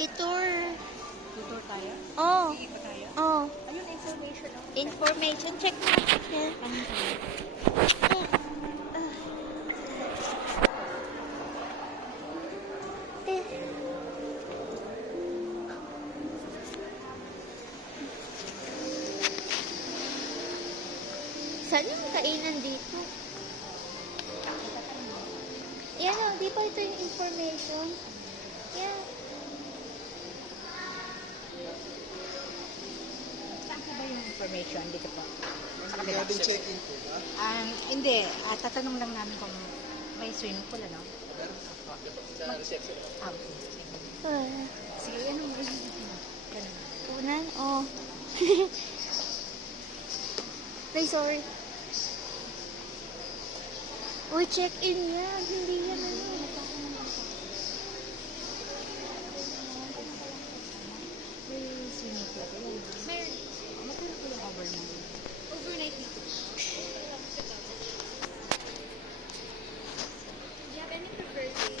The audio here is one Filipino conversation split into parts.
Itour. Tutor tayo? Oh. Iipa tayo? Oh. Ayun, information. Information. Check natin. Anong tayo? Saan yung kainan dito? Yan o, di ba ito yung information? Yan. Saan po ba yung information? Dito po. Regarding check-in po ba? Hindi. Tatanong lang namin kung may swimming pool, ano? Sa reception. Okay. Sige, anong gusto nyo? Ganun. Unan? Oh. Ay, sorry. Uy, check-in yan. Hindi yan ano. May swimming pool. Meron. Magkano po yung overnight? Overnight dito. Do you have any preferred day?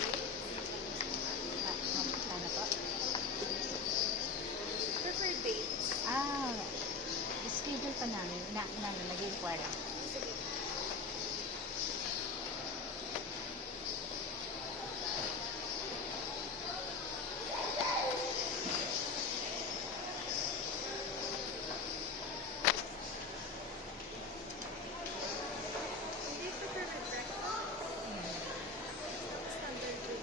Ano po? Preferred dates? Schedule pa namin. Nag-inquire. Do you prefer with breakfast? Standard room.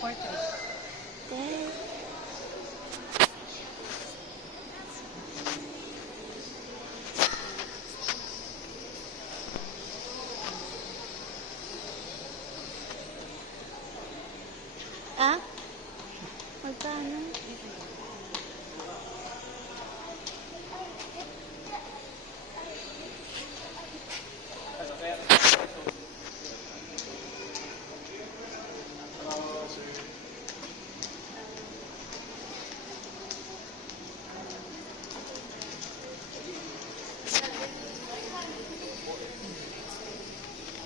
Portrait. Okay. Ah? Magkano?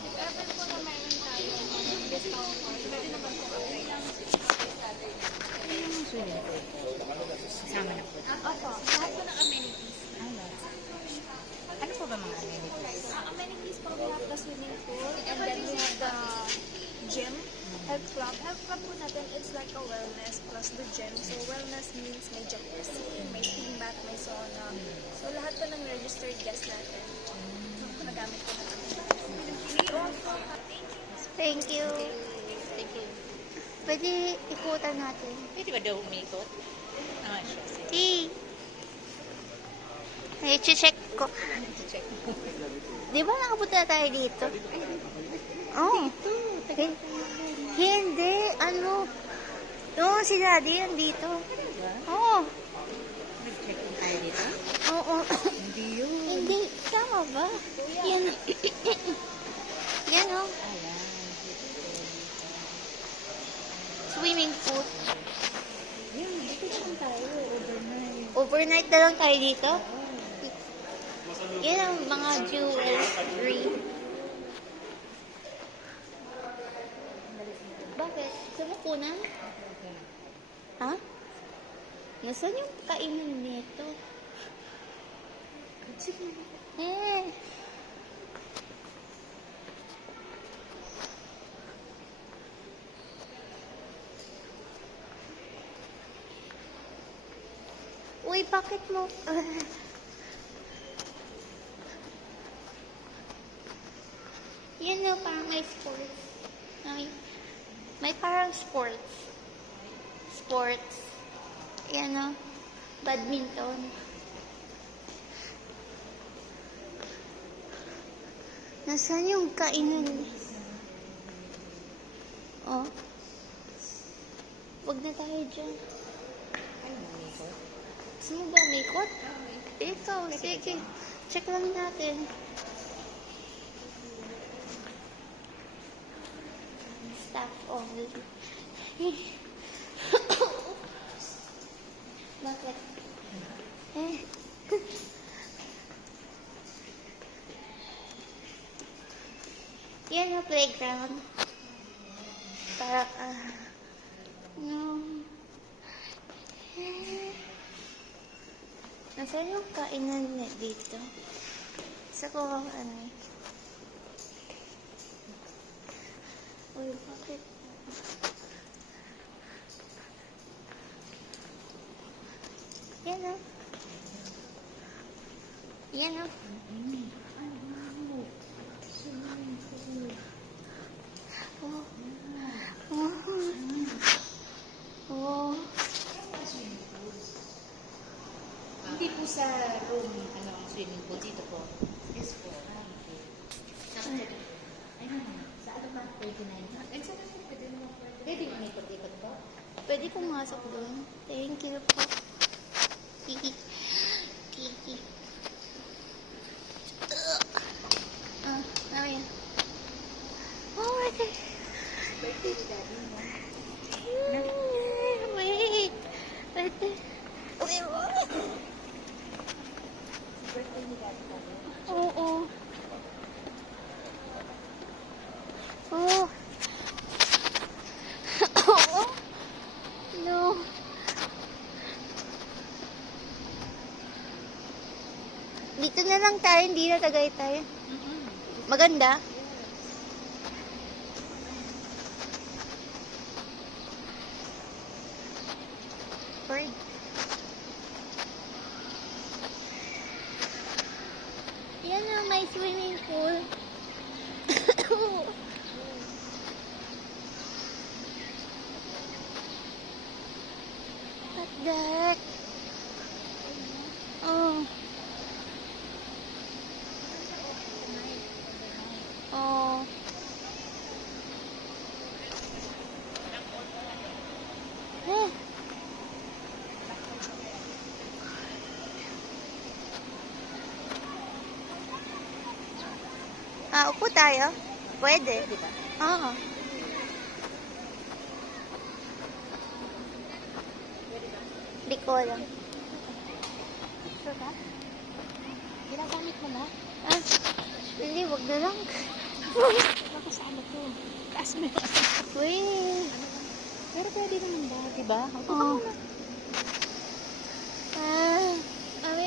If ever po na mayroon tayo discount card, pwede naman po apply lang. Ano yung swimming pool? Kasama na po. Opo, lahat po ng amenities. Ano po ba mga amenities? Amenities po, we have the swimming pool, and then we have the gym, health club. Health club po natin, it's like a wellness plus the gym. So, wellness means may jacuzzi, may steam bath, may sauna. So, lahat po ng registered guests natin. So, nagamit po natin. We also have, Thank you. Thank you. Pwede ikutan natin. Pwede ba daw umikot? Siya. Sige. Hey. Ay, check ko. Check. Di ba nakapunta na tayo dito? Oh. Hindi. Ano? No, si Daddy yan dito. Oh. Nag-check-in tayo dito? Oo. Hindi yun. Hindi. Tama ba? Yan. Yan oh. Ayan. Swimming pool. Yan, dito naman tayo. Overnight. Overnight na lang tayo dito. Yan ang mga jewelry. Bakit? Sumukunan? Ha? Nasaan yung kainan nito? Eh. Uy, bakit mo? Yan na, parang may sports. May parang sports. Sports. Yan o. Badminton. Nasaan yung kainan? Oh. Wag na tayo dyan. Gusto mo ba umikot? Ikaw, sige. Check lang natin. Staff only. Bakit? Eh. Yan ang playground. Para, no. Nasaan yung kainan na dito? Sa ko, ano eh. Uy, bakit? Yan o. Yan o. Oh. Oh. Oh. Hindi po sa room, ano, ang swimming pool. Dito po. Yes po. Okay. Ay, sa ano ba? 39. Ay, saan po? Pwede naman po. Pwede mo may ikot-ikot po? Pwede pumasok doon. Thank you po. Kiki. Kiki. Ay. Oh, okay. Birthday ni Daddy mo. Wait. Wait. Okay, wait. Birthday ni Daddy tayo. Oo. Oh. Oo. No. Dito na lang tayo, hindi na Tagaytay. Maganda? Bird. Yan na, may swimming pool. What that? Oh. Oh. Eh. Upo tayo? Pwede. Pwede ba? Oo. Di ko alam. Sure ka? Ginagamit mo na? Hindi, wag na lang. Baka sa ano to? Taas mo yung Wait. Pero pwede naman ba? Diba? Oo. Mami,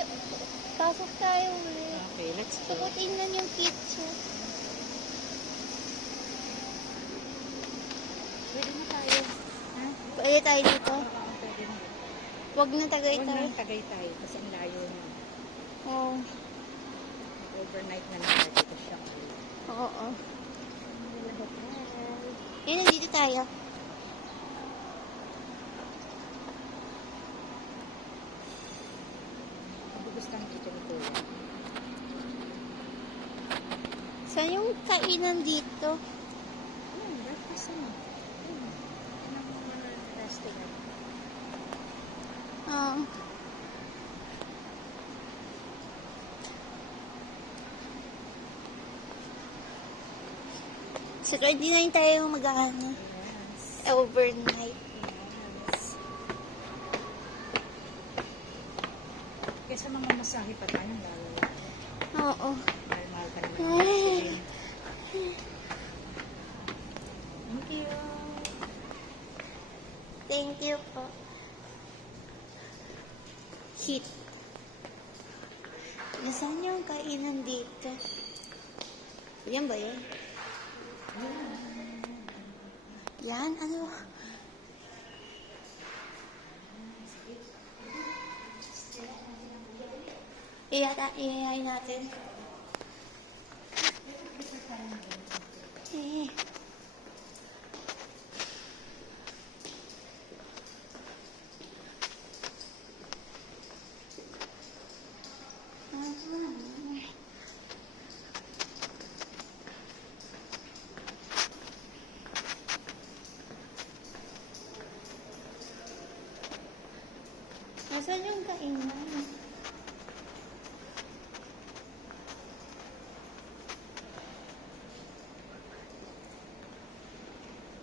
pasok tayo ulit. Okay, let's Gusto ko tingnan yung kitchen. Pwede na tayo. Ha? Pwede tayo dito. Pwede na. Wag na Huwag Tagaytay. na tagay tayo kasi ang layo na. Oo. Overnight na natin dito siya. Oo. Wala hotel. Yun, dito tayo. Hindi gusto ng dito ni Kuya. Saan yung kainan dito? Breakfast mo. Anong mga restaurant? So, 29 tayo mag-ano. Yes. Overnight. Yes. Kesa mga masahe pa tayo, lalo. Oo. Mahal ka naman. Ay. Thank you. Thank you po. Heat. Nasaan yung kainan dito? Yan ba yun? Yan? Ano? Iyayain natin. Eh. Nasaan yung kainan?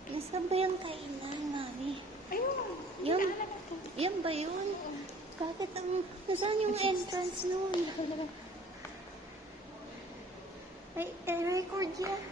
Nasaan ba yung kainan, Mami? Ayun. Yan, yan ba yun? Bakit ang... Nasaan yung entrance nun? Ay, record yan.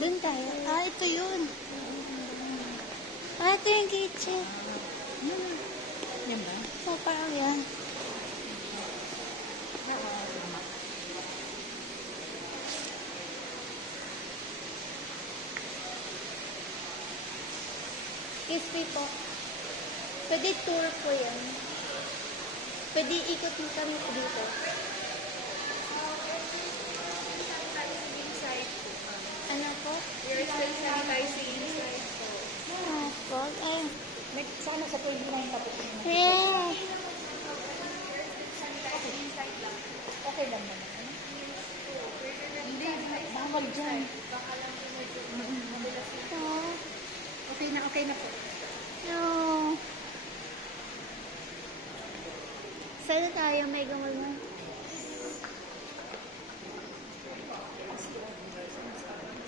Doon tayo. Ah, ito yun. Ah, ito yung kitchen. Yan ba? Oh, parang yan. Excuse me po. Pwede tour po yan. Pwede ikot mo kami po dito. Ano po? You're still sanitizing inside. Ah, po. Ay. Sana sa 29 pa po. Eh. Okay lang naman. Hindi, bawal dyan. Oh. Okay na po. No. Saan tayo? May gamol mo?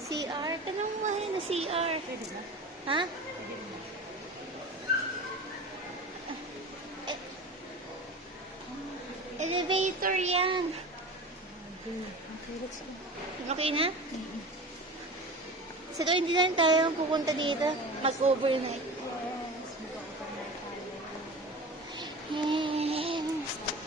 CR? Tanong mo na CR. Pwede ba? Ha? Pwede ba? Elevator yan. Okay, let's go. Okay na? Sa 29 tayo pupunta dito. Mag-overnight.